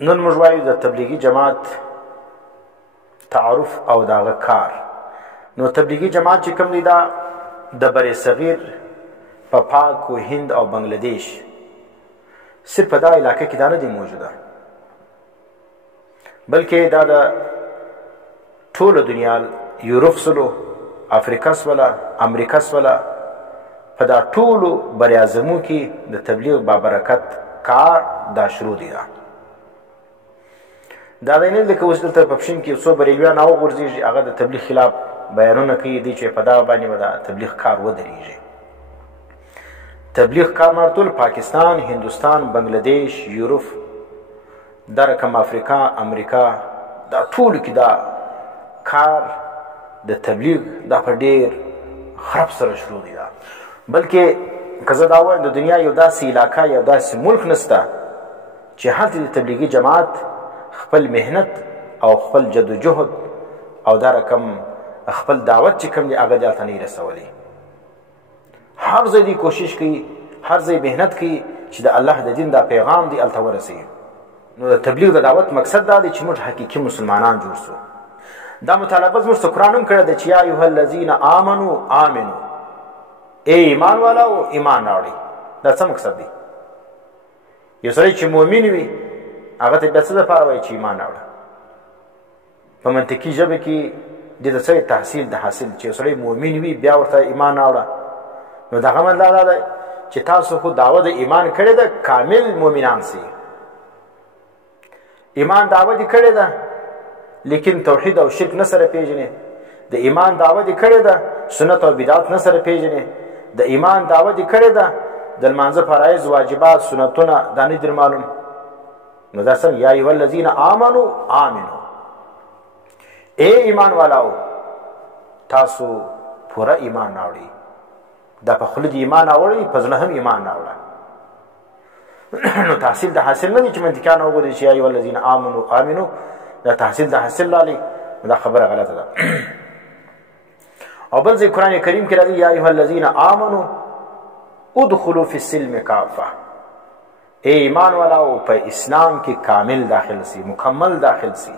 نن موږ وایو د تبلیغي جماعت تعارف او د هغه کار. نو تبلیغي جماعت چې کوم دی دا د بر صغیر په پاک و هند او بنگلادیش صرف په دا علاقه کې دا نه دی موجوده، بلکې دا د ټوله دنیا یورپ سلو، افریقا سوله، امریکا سوله، په دا ټولو بریاعظمو کې د تبلیغ بابرکت کار دا شروع دی. دا دی نه لکه اوس دلته په پښین کې یو څو بریلویان راوغورځېږي، هغه د تبلیغ خلاف بیانونه کوي، دی چې په دغه باندې به د تبلیغ کار ودرېږي. تبلیغ کار مارتول پاکستان، هندوستان، بنگلادیش، یورپ، دا رقم افریقا، امریکا، دا ټولو کې دا کار د تبلیغ دا په ډېر خراب سره شروع دی. دا بلکې که زه دا وایم د دنیا یو داسې علاقه یو داسې ملک نشته چې هلته د تبلیغي جماعت خپل مهنت او خپل جدوجهد او دا رقم خپل دعوت چې کوم دی هغه دې هلته نه رسولی. هر ځای دی کوشش کوي، هر ځای مهنت کوي چې د الله د دین دا پیغام دی هلته ورسوي. نو د تبلیغ د دعوت مقصد دا دی چې موږ حقیقي مسلمانان جوړ سو. دا مطالبه زموږ څه قرآن هم کړی دی چې یا ایها الذین آمنو آمنو، ای ایمان والاو ایمان راوړئ. دا څه مقصد دی؟ یو سړی چې مؤمن وي هغه ته بیا څه دپاره وایي چې ایمان راوړه؟ په منطقي ژبه کې دې ته څه تحصیل د حاصل چې یو سړی مؤمن وي بیا ورته ایمان راوړه. نو دغه مطلب دا دی چې تاسو خو دعوه د ایمان کړې ده، کامل مؤمنان سئ. ایمان دعوه دې کړې ده لیکن توحید او شرک نه سره پیژنې. د ایمان دعوه دې کړې ده سنت او بدعت نه سره پیژنې. د ایمان دعوه دې کړې ده د لمانځه فرایض واجبات سنتونه دا نه در معلوم. نو دا څنګه یا ایها الذین آمنو آمنو، ای ایمان والاو تاسو پوره ایمان راوړئ. دا په خوله دې ایمان راوړئ، په زړه هم ایمان راوړه. نو تحصیل د حاصل نه دی چې منطقیان وګوري چې یا ایها الذین آمنو آمنو، دا تحصیل د حاصل لالی، دا خبره غلطه ده. او بل ځای قرآن کریم کې راځي یا ایها الذین آمنو ادخلوا فی السلم کافه، ای ایمان والاو په اسلام کې کامل داخل سی، مکمل داخل سی.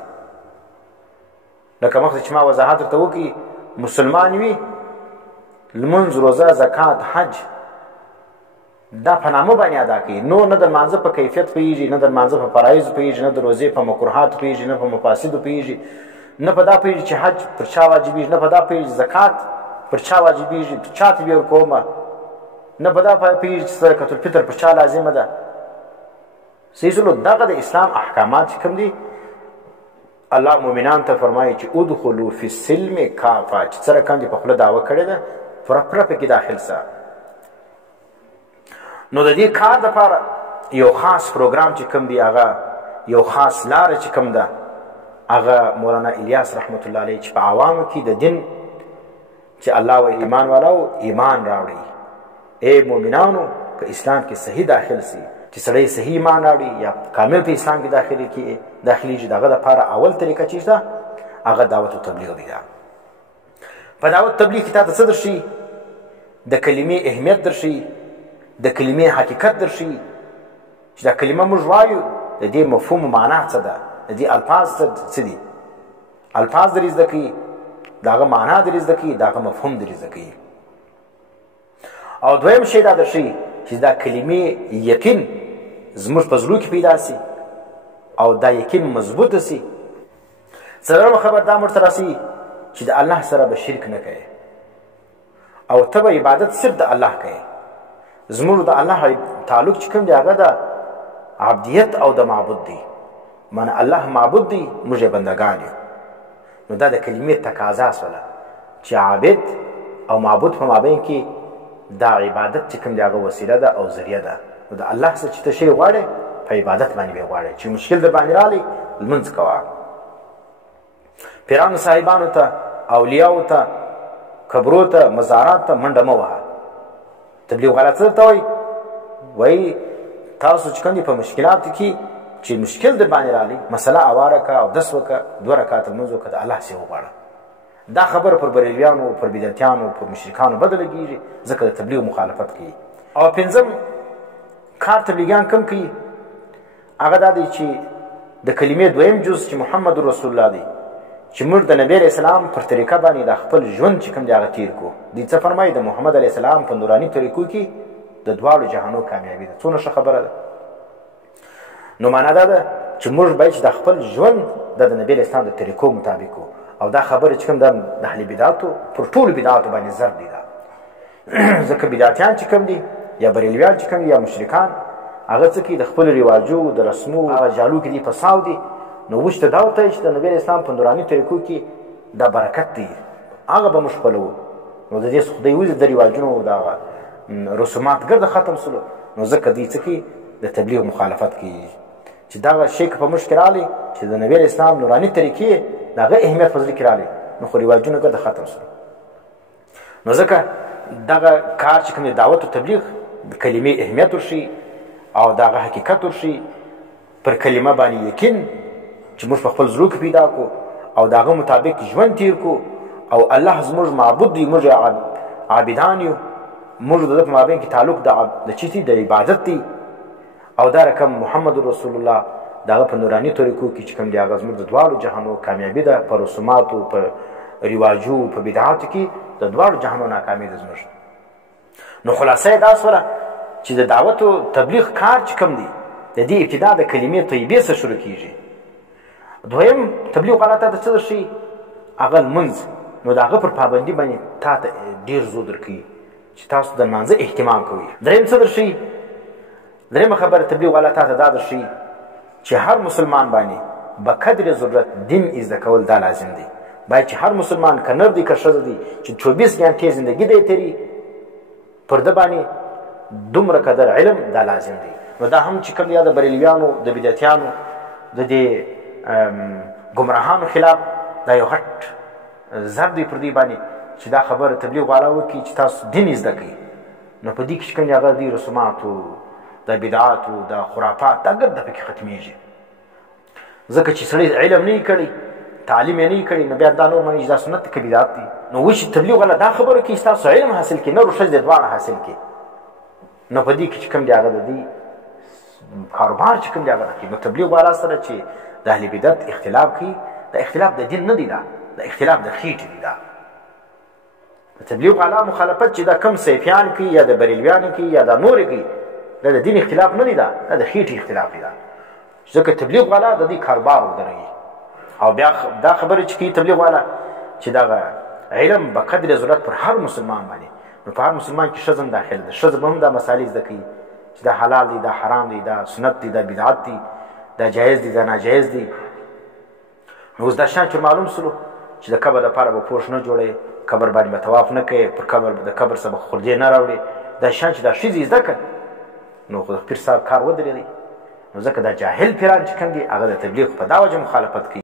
لکه مخکې چې ما وضاحت ورته وکړي، مسلمان وي لمونځ، روزه، زکات، حج دا په نامه باندې ادا کوي، نو نه د لمانځه په کیفیت پوهېږي، نه د لمانځه په فرایضو پوهېږي، نه د روزې په مکروهاتو پوهېږي، نه په مفاسدو پوهېږي، نه په دا پوهېږي چې حج پر چا واجبېږي، نه په دا پوهېږي زکات پر چا واجبېږي، چا ته بې ورکومه، نه په دا پوهېږي چې صدقة الفطر پر چا لازمه ده. صحیح سلو دغه د اسلام احکامات چې کوم دي الله مؤمنان ته فرمایي چې ادخلوا فی السلم کافه، چې څه رقم دي په خوله دعوه کړې ده پوره پوره پکې داخل سه. نو د دې کار دپاره یو خاص پروګرام چې کوم دی، هغه یو خاص لاره چې کوم ده هغه مولانا الیاس رحمت الله علیه چې په عوامو کې د دین چې الله و ایمان والاو ایمان راوړي، ای مؤمنانو په اسلام کې صحیح داخل سي، چې سړی صحیح ایمان راوړي یا کامل په اسلام کې داخليږي. دغه دپاره اول طریقه چې ده هغه دعوت و تبلیغ دی. په دعوت تبلیغ کې تا ته څه درشي؟ د کلمې اهمیت درشي، د کلمې حقیقت درشي چې دا کلمه موږ وایو د دې مفهوم و معنا څه ده، د دې الفاظ څه دي. الفاظ درې زده کوي، د هغه معنا درې زده کوي، د هغه مفهوم درې زده کوي. او دویم شی دا درشي چې دا کلمې یقین زموږ په زړو کې پیدا سي او دا یقین مضبوطه سي. څلورمه خبر دا موږ ته راسي چې د الله سره به شرک نه کوي او ته به عبادت صرف د الله کوي. زموږ د الله تعلق چې کوم دی هغه د عبدیت او د معبود دی، معنی الله معبود دی، موږ بندگان یو. نو دا د کلمې تقاضا سوله چې عابد او معبود په مابین کې دا عبادت چې کوم دی هغه وسیله ده او ذریعه ده. نو د الله څخه چې ته شی غواړې په عبادت باندې به غواړې، چې مشکل در باندې رالی لمونځ کوه. پیرانو صاحبانو ته، اولیاو ته، قبرو ته، مزارات ته منډه مه وهه. تبلیغ والا څه درته وایي؟ وایي تاسو چې کوم دي په مشکلاتو کې چې مشکل در باندې رالی، مسله اواره که او دس وکه، 2 رکعاته لمونځ وکه، د الله څخه وغواړه. دا خبره پر بریلویانو، پر بدعتیانو، پر مشرکانو بده لګېږي، ځکه د تبلیغ مخالفت کوي. او پنځم کار تبلیغیان کم کوي هغه دا دی چې د کلمې دویم جز چې محمد رسول الله دی چې موږ د نبی علیه السلام پر طریقه باندې د خپل ژوند چې کوم دی هغه تیر کړو. دوی څه فرمایي د محمد علیه السلام په نوراني طریقو کې د دواړو جهانو کامیابي ده. څونه ښه خبره ده. نو معنا دا ده چې موږ باید چې د خپل ژوند د نبی علیه السلام د طریقو مطابق وو. او دا خبره چې کوم د اهل بدعتو پر ټولو بدعتو باندې ضرب دی. دا ځکه بدعتیان چې کوم دي یا بریلویان چې کوم دي یا مشرکان هغه څه کوي د خپل رواجو د رسمو هغه جالو کې دي فساد دي. نو اوس ته دا وتایي چې د نبي علیه السلام په نوراني طریقو کې دا برکت دی هغه به موږ خپلوو. نو د دې خدای وزي د رواجونو د رسومات ګرد ختم سلو. نو ځکه دوی څه کوي د تبلیغ مخالفت کوي چې دغه شی که په موږ کې راغلی چې د نبي علیه السلام نوراني طریقې د هغه اهمیت په زړه کې راغلی نو خو رواجونه ګرد ختم سلو. نو ځکه دغه کار چې کوم دی دعوت او تبلیغ د کلمې اهمیت ورشي او دغه حقیقت ورشي پر کلمه باندې یقین چې موږ په خپل زړه کې پیدا کو او دغه مطابق ژوند تیر کو او الله زموږ معبود دی موږ عابدان یو موږ د په مابین کې تعلق د چیتی د عبادت دی او دا رقم محمد رسول الله دغه په نوراني طریقو کې چې کوم دی هغه زموږ د دواړو جهانو کامیابي ده. په رسوماتو په رواجو په بدعاتو کې د دواړو جهانو ناکامي ده زموږ. نو خلاصه دا سوله چې د دعوت او تبلیغ کار چې کوم دی د دې ابتدا د کلمې طیبې څخه شروع کیږي. دویم تبلیغ والا ته د څه درشي هغه لمونځ. نو د هغه پر پابندي باندې تا ته ډېر زور درکوي چې تاسو د لمانځه اهتمام کوئ. دریم څه درشي دریمه خبره تبلیغ والا تا ته دا درشي چې هر مسلمان باندې به قدر ضرورت دین زده کول دا لازم دی. باید چې هر مسلمان که نر دی که ښځه دی چې 24 ګنټې زندګي دی تیري پر ده باندې دومره قدر علم دا لازم دی. نو دا هم چې کوم یا د بریلویانو د بدعتیانو د دې ګمراهانو خلاف دا یو غټ ضرب دی پر دوی باندې چې دا خبره تبلیغ والا وکړي چې تاسو دین زده کړئ. نو په دې کې چې کوم هغه دي رسوماتو د بدعاتو د خرافات دا ګرد پکې ختمیږي. ځکه چې سړی علم نه کړي تعلیم یې نه کړي نو بیا دا نور معنی دا سنت کې بدعت دي. نو وش تبلیغ والا دا خبره کوي تاسو علم حاصل کړئ نور ښځې دواړه حاصل کړئ. نو په دې کې چې کوم دی هغه د دې کاروبار چې کوم دی هغه کوي. نو تبلیغ والا سره چې د اهل بدعت اختلاف کوي دا اختلاف د دین نه دی دا اختلاف د خېټې دی. دا د تبلیغ والا مخالفت چې دا کم سیفیان کوي یا د بریلویان کوي یا د نور کوي دا د دین اختلاف نه دی دا د خېټې اختلاف دی. دا ځکه تبلیغ والا د دې کاروبار ودرېږي او بیا دا خبره چې کوي تبلیغ والا چې دا علم به قدر ضرورت پر هر مسلمان باندې. نو په هر مسلمان کې ښځه هم داخل ده. ښځه به هم دا مسالې زده کوي چې دا حلال دی دا حرام دی دا سنت دی دا بدعت دی دا جایز دی دا ناجایز دی. نو اوس دا شیان چې معلوم سلو چې د قبر لپاره به پوښ نه جوړوي قبر باندې به طواف نه کوي پر قبر د قبر څخه به خردې نه راوړي. دا شیان چې دا ښځې زده کړه نو خو د پیر صاحب کار ودرېدی. نو ځکه دا جاهل پیران چې کوم دي هغه د تبلیغ په دا وجه مخالفت کوي.